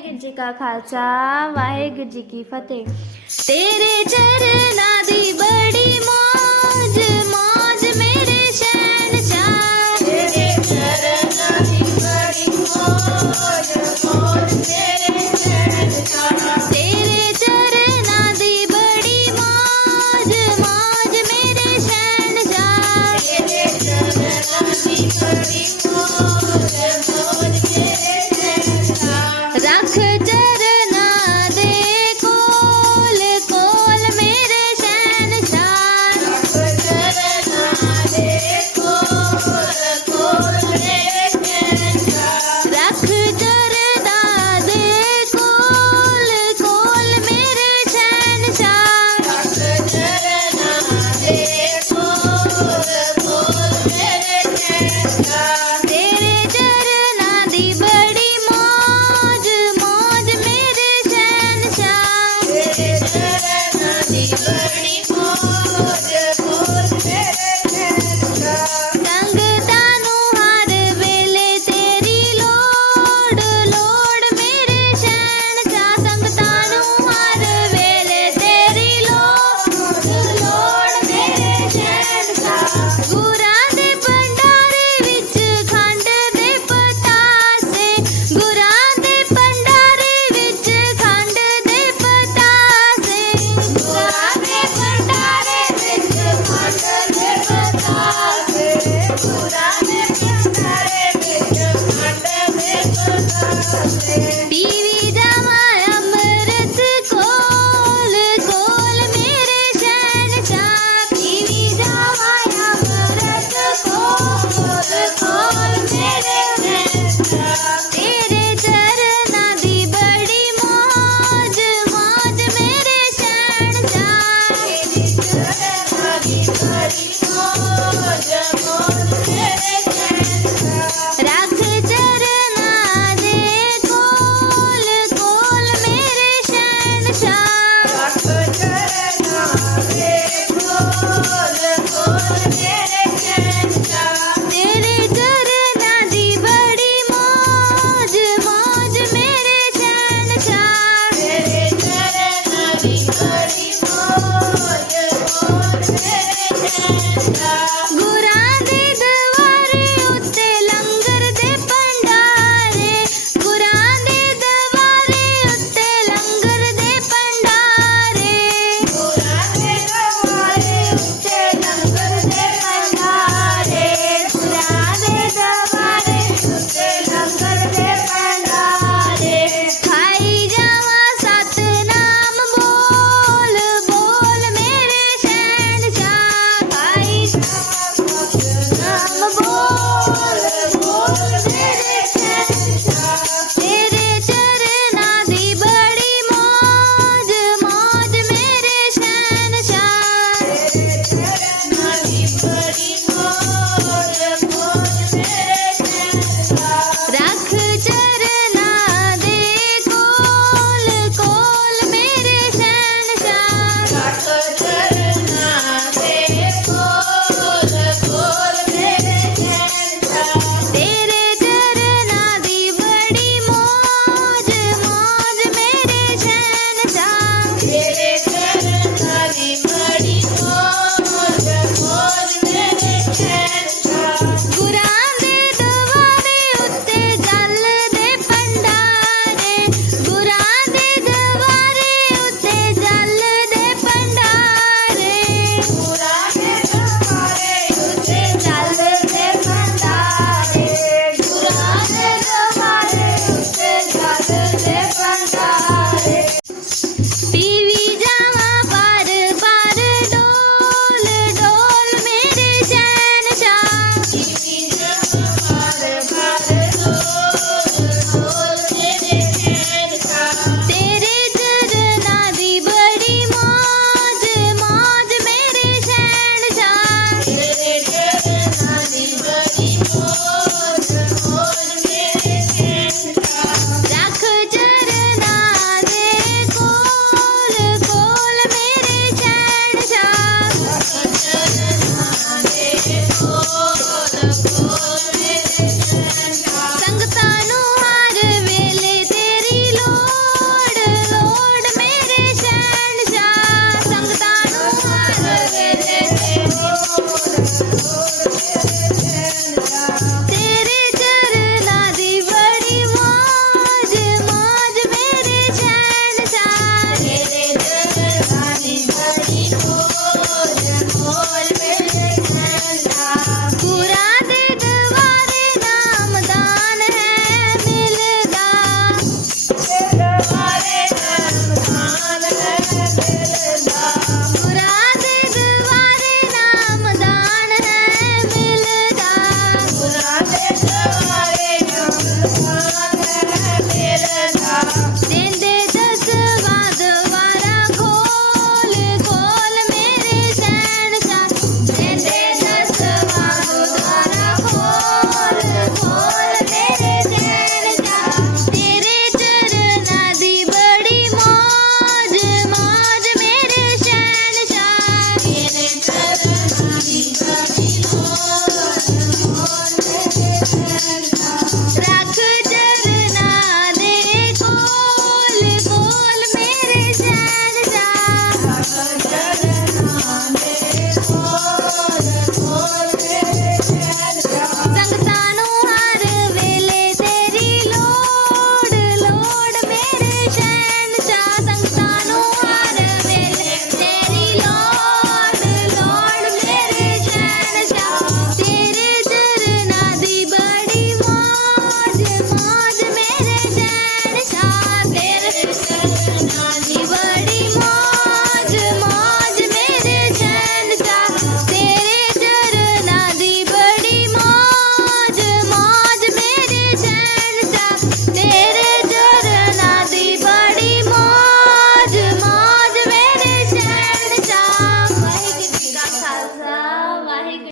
ਵਾਹਿਗੁਰੂ ਜੀ ਕਾ ਖਾਲਸਾ ਵਾਹਿਗੁਰੂ ਜੀ ਕੀ ਫਤਿਹ ਤੇਰੇ ਚਰਨਾਂ ਦੀ ਬੜੀ